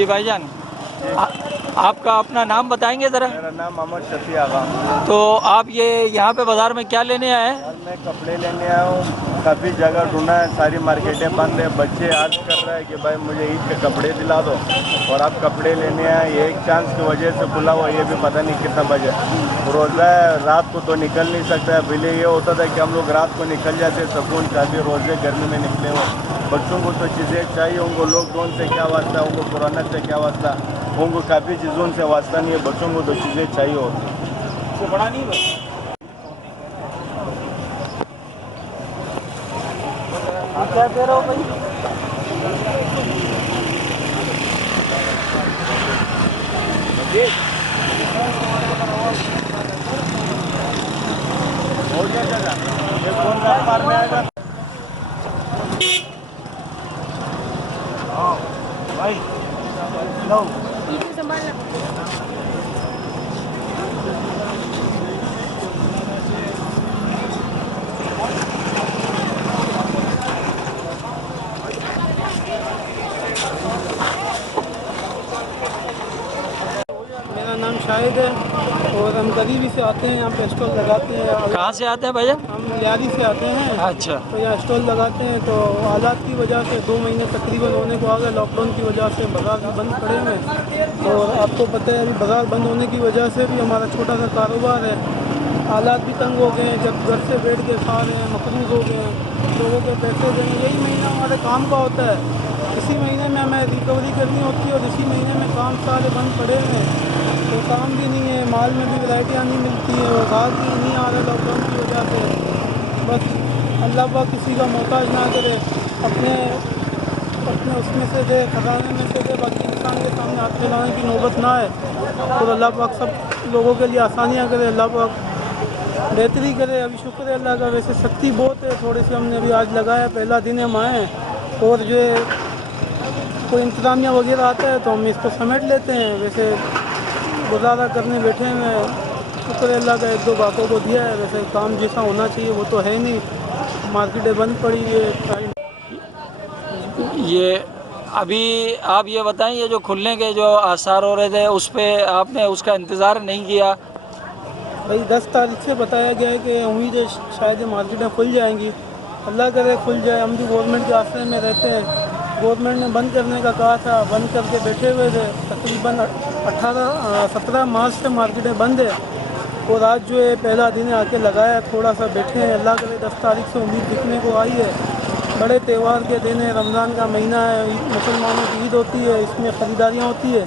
जी भाईजान, आपका अपना नाम बताएंगे ज़रा? मेरा नाम मोहम्मद शफी आगा। तो आप ये यहाँ पे बाज़ार में क्या लेने आए हैं? यार मैं कपड़े लेने आया हूँ, काफ़ी जगह ढूंढा है, सारी मार्केटें बंद है। बच्चे अर्ज कर रहे हैं कि भाई मुझे ईद के कपड़े दिला दो, और आप कपड़े लेने आए। ये एक चांस की वजह से खुला हुआ, ये भी पता नहीं कितना बजे। रोज़ा है, रात को तो निकल नहीं सकता है। पहले ये होता था कि हम लोग रात को निकल जाते, सुकून काफ़ी। रोज़े गर्मी में निकले हुए बच्चों को तो चीज़ें चाहिए। उनको लॉकडाउन से क्या वास्ता, उनको कोरोना से क्या वास्ता, उनको काफ़ी चीज़ों से वास्ता नहीं है। बच्चों को तो चीज़ें चाहिए होती। बड़ा नहीं बस। क्या कह रहे हो भाई? हो क्या जगह ये कौन सा पार में आएगा? हाँ भाई लो मेरा नाम शाहिद है और हम करीबी से आते हैं, यहाँ पे स्टॉल लगाते हैं। कहाँ से आते हैं भाईजान? हम लियारी से आते हैं। अच्छा। तो यहाँ स्टॉल लगाते हैं। तो हालात की वजह से 2 महीने तकरीबन होने को आ गए। लॉकडाउन की वजह से बाज़ार भी बंद पड़े हुए हैं, और आपको पता है अभी बाज़ार बंद होने की वजह से भी हमारा छोटा सा कारोबार है, हालात भी तंग हो गए हैं। जब घर से बैठ के खा रहे हैं, मकरूज हो गए हैं, लोगों के पैसे देंगे। यही महीना हमारे काम का होता है। इसी महीने में हमें रिकवरी करनी होती है, और इसी महीने में काम सारे बंद पड़े हुए हैं। तो काम भी नहीं है, माल में भी वैरायटियाँ नहीं मिलती हैं, और घास भी नहीं आ रहा लॉकडाउन की वजह से। बस अल्लाह पाक किसी का मोहताज ना करे, अपने अपने उसमें से दे, खजाने में से दे, बाकी इंसान के सामने हाथ फैलाने की नौबत ना आए। तो अल्लाह पाक सब लोगों के लिए आसानियाँ करे, अल्लाह पाक बेहतरी करे। अभी शुक्र है अल्लाह का। वैसे सख्ती बहुत है थोड़ी सी, हमने अभी आज लगाया, पहला दिन हम आए हैं। और जो है कोई इंतज़ामिया वगैरह आता है तो हम इसको समेट लेते हैं। वैसे गुजारा करने बैठे हैं, शुक्र अल्लाह का, 1-2 बातों को दिया है। वैसे काम जैसा होना चाहिए वो तो है नहीं, मार्केटें बंद पड़ी है। ये अभी आप ये बताएं, ये जो खुलने के जो आसार हो रहे थे, उस पर आपने उसका इंतज़ार नहीं किया? भाई 10 तारीख से बताया गया है कि उम्मीद है शायद मार्केटें खुल जाएंगी। अल्लाह करे खुल जाए। हम भी गवर्नमेंट के आश्रय में रहते हैं। गवर्नमेंट ने बंद करने का कहा था, बंद करके बैठे हुए थे। तकरीबन 17 मार्च से मार्केटें बंद है, और आज जो है पहला दिन है, आके लगाया, थोड़ा सा बैठे हैं। अल्लाह करे 10 तारीख से उम्मीद दिखने को आई है। बड़े त्यौहार के दिन है, रमज़ान का महीना है, मुसलमानों की ईद होती है, इसमें ख़रीदारियाँ होती है,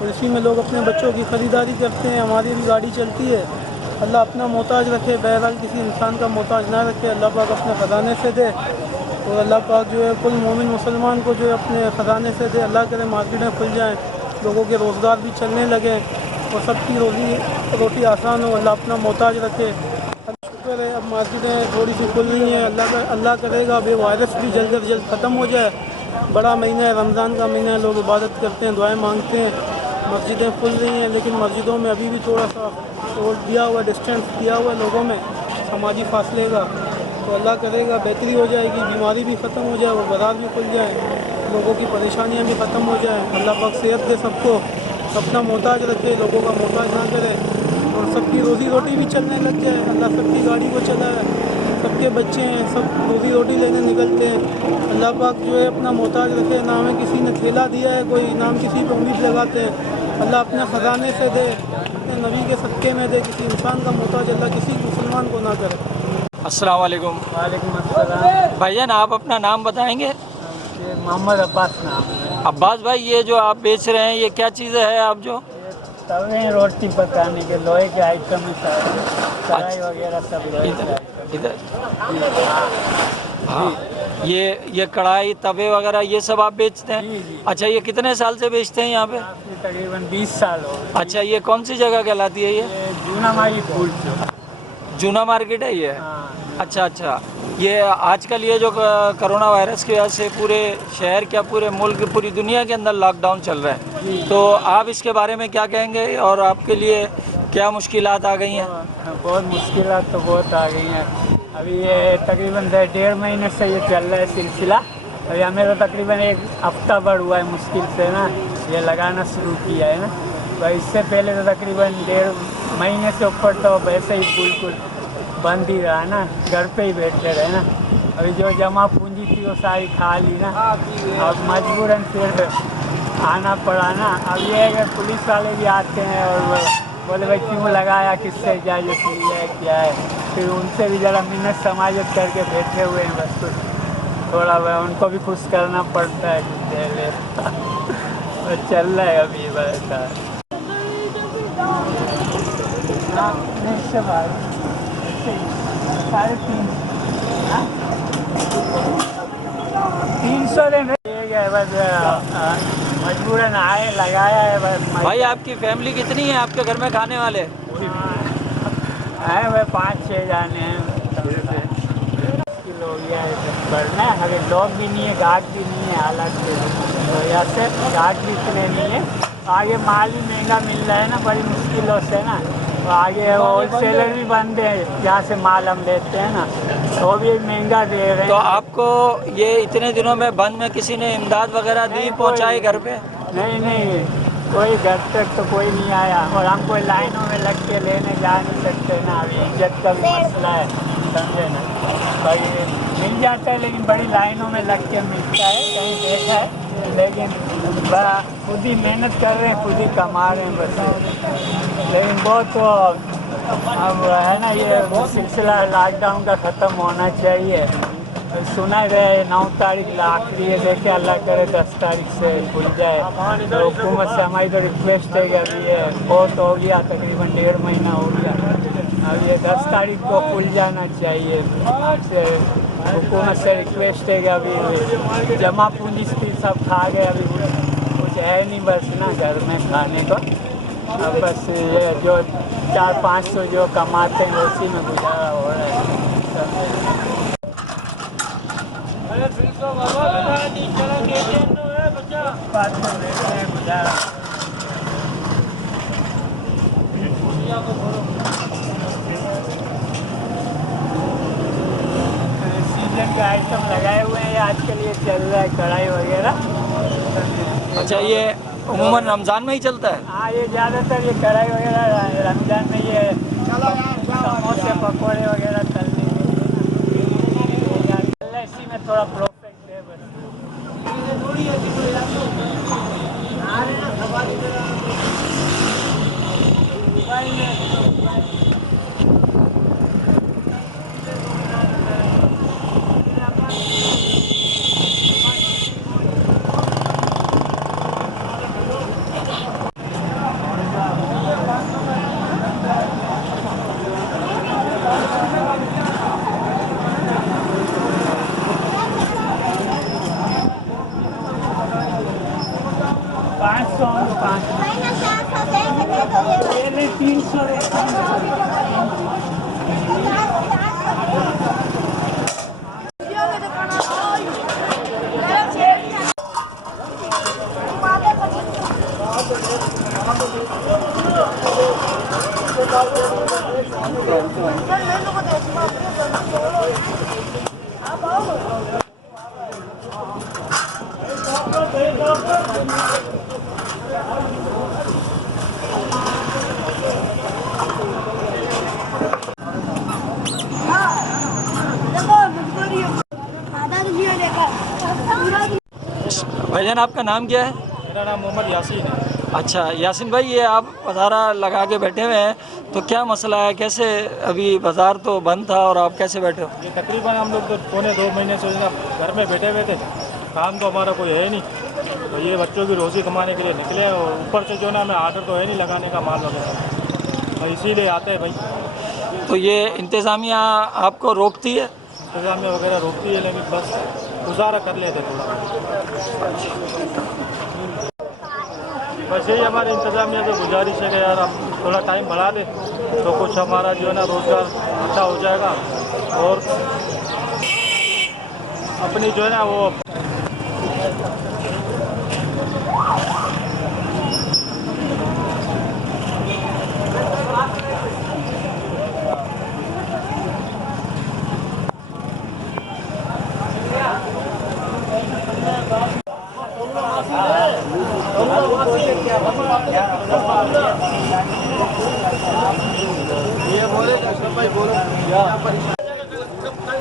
और इसी में लोग अपने बच्चों की ख़रीदारी करते हैं। हमारी भी गाड़ी चलती है। अल्लाह अपना मोहताज रखे, बहरहाल किसी इंसान का मोहताज ना रखे। अल्लाह पाक अपने ख़जाने से दे, और अल्लाह पाक जो है कुल मोमिन मुसलमान को जो है अपने ख़जाने से दे। अल्लाह करे मार्केटें खुल जाएँ, लोगों के रोज़गार भी चलने लगे, और सबकी रोटी आसान हो। अल्लाह अपना मोहताज रखे। शुक्र है अब मार्केटें थोड़ी सी खुल रही हैं। अल्लाह करेगा अब ये वायरस भी जल्द से जल्द ख़त्म हो जाए। बड़ा महीना है, रमज़ान का महीना है, लोग इबादत करते हैं, दुआएं मांगते हैं। मस्जिदें खुल रही हैं, लेकिन मस्जिदों में अभी भी थोड़ा सा वो दिया हुआ, डिस्टेंस दिया हुआ है लोगों में, समाजी फासले का। तो अल्लाह करेगा बेहतरी हो जाएगी, बीमारी भी ख़त्म हो जाए, वो बाज़ार भी खुल जाए, लोगों की परेशानियाँ भी ख़त्म हो जाए। अल्लाह पाक सेहत दे सबको, अपना मोहताज रखे, लोगों का मोहताज ना करे, और सबकी रोज़ी रोटी भी चलने लग जाए। अल्लाह सबकी गाड़ी को चलाए, सबके बच्चे हैं, सब रोज़ी रोटी लेने निकलते हैं। अल्लाह पाक जो है अपना मोहताज रखे। ना हमें किसी ने ठेला दिया है कोई, ना हम किसी पर उम्मीद लगाते हैं। अल्लाह अपने ख़जाने से दे, अपने नबी के सदक़े में दे। किसी इंसान का मोहताज अल्लाह किसी मुसलमान को ना करे। अस्सलाम वालेकुम। वालेकुम अस्सलाम। भाईजान, आप अपना नाम बताएंगे? ये मोहम्मद अब्बास नाम है। अब्बास भाई, ये जो आप बेच रहे हैं, ये क्या चीज़ है आप जो? तवे हैं रोटी पकाने के, लोहे के आइटम है सारे, कढ़ाई वगैरह सब लोहे के आइटम। इधर हाँ, ये कढ़ाई तवे वगैरह ये सब आप बेचते हैं? जी, जी। अच्छा, ये कितने साल से बेचते हैं यहाँ पे? तकरीबन 20 साल हो गए। अच्छा, ये कौन सी जगह कहलाती है ये? जूना माई फूल चौक। जूना मार्केट है ये? हाँ। अच्छा अच्छा। ये आजकल ये जो कोरोना वायरस की वजह से पूरे शहर, क्या पूरे मुल्क, पूरी दुनिया के अंदर लॉकडाउन चल रहा है, तो आप इसके बारे में क्या कहेंगे, और आपके लिए क्या मुश्किलात आ गई हैं? बहुत मुश्किलात तो बहुत आ गई हैं। अभी ये तकरीबन 1.5 महीने से ये चल रहा है सिलसिला। अभी हमें तो तकरीबन 1 हफ्ता भर हुआ है मुश्किल से ना। ये लगाना शुरू किया है ना। तो इससे पहले तो तकरीबन 1.5 महीने से ऊपर तो वैसे ही बिल्कुल बंद ही रहा ना, घर पे ही बैठते रहे ना। अभी जो जमा पूंजी थी वो सारी खा ली ना, अब मजबूरन फिर आना पड़ा ना। अब ये है कि पुलिस वाले भी आते हैं और बोले भाई क्यों लगाया, किससे इजाज़त ली है, क्या है, फिर उनसे भी ज़रा मिन्नत समाजत करके बैठे हुए हैं बस। कुछ थोड़ा वह उनको भी खुश करना पड़ता है कुछ देर ले तो चल रहा है अभी वैसा। इससे बाद 350 दिन बस, मजबूरन आए लगाया है बस। भाई आपकी फैमिली कितनी है आपके घर में खाने वाले? है वह 5-6 जाने हैं। लोग बढ़ना है, अगर लोग भी नहीं है, गाहक भी नहीं है हालात से, तो यहाँ से गाहक भी इतने नहीं है। आगे माल ही महंगा मिल रहा है ना, बड़ी मुश्किलों से ना। तो आगे होलसेलर भी बंद है, जहाँ से माल हम लेते हैं ना, तो वो भी महंगा दे रहे हैं। तो आपको ये इतने दिनों में बंद में किसी ने इमदाद वगैरह दी, पहुंचाई घर पे? नहीं, कोई घर तक तो कोई नहीं आया। और हम कोई लाइनों में लग के लेने जा नहीं सकते ना, अभी इज्जत का भी मसला है, समझे ना। भाई मिल जाता है लेकिन बड़ी लाइनों में लग के मिलता है, कहीं देखा है, लेकिन खुद ही मेहनत कर रहे हैं, खुद ही कमा रहे हैं बस। लेकिन वो तो अब है ना, ये सिलसिला लॉकडाउन का ख़त्म होना चाहिए। सुना रहे 9 तारीख आखिरी है, देखे अल्लाह करे 10 तारीख से खुल जाए। तो हुकूमत से हमारी तो रिक्वेस्ट है कि अभी ये बहुत हो गया, तकरीबन 1.5 महीना हो गया, अब ये 10 तारीख को खुल जाना चाहिए। आपसे हुकूमत से रिक्वेस्ट है कि अभी जमा पूंजी सब खा गए, अभी कुछ है नहीं बस ना घर में खाने को। अब बस ये जो 400-500 जो कमाते हैं उसी में गुजारा हो रहा है। सीजन का आइटम लगाए हुए हैं आजकल, ये चल रहा है कढ़ाई वगैरह। अच्छा, ये उम्मन रमज़ान में ही चलता है? हाँ, ये ज़्यादातर ये कढ़ाई वगैरह रमज़ान में, ये समोसे पकौड़े वगैरह तलने के इसी में थोड़ा प्रॉफिट है बस। भाईजान आपका नाम क्या है? मेरा नाम मोहम्मद यासीन है। अच्छा यासीन भाई, ये आप बाज़ारा लगा के बैठे हुए हैं, तो क्या मसला है? कैसे अभी बाज़ार तो बंद था और आप कैसे बैठे हो? ये तकरीबन हम लोग तो 2.25 महीने से घर में बैठे हुए थे, काम तो हमारा कोई है नहीं, तो ये बच्चों की रोज़ी कमाने के लिए निकले, और ऊपर से जो ना हमें आर्डर तो है नहीं लगाने का माल वगैरह, तो इसीलिए आते हैं भाई। तो ये इंतज़ामिया आपको रोकती है? इंतज़ामिया वगैरह रोकती है, लेकिन बस गुजारा कर लेते थोड़ा। बस यही हमारे इंतज़ामिया से गुजारिश है कि यार आप थोड़ा टाइम बढ़ा दें तो कुछ हमारा जो है ना रोज़गार अच्छा हो जाएगा, और अपनी जो है ना वो ये बोले भाई बोलो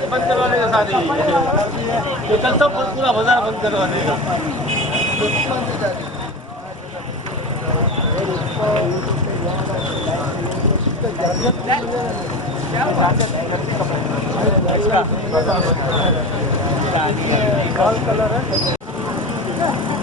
बंद करवाने का साथ ही तो कल तो पूरा बाजार बंद करवाने का कलर है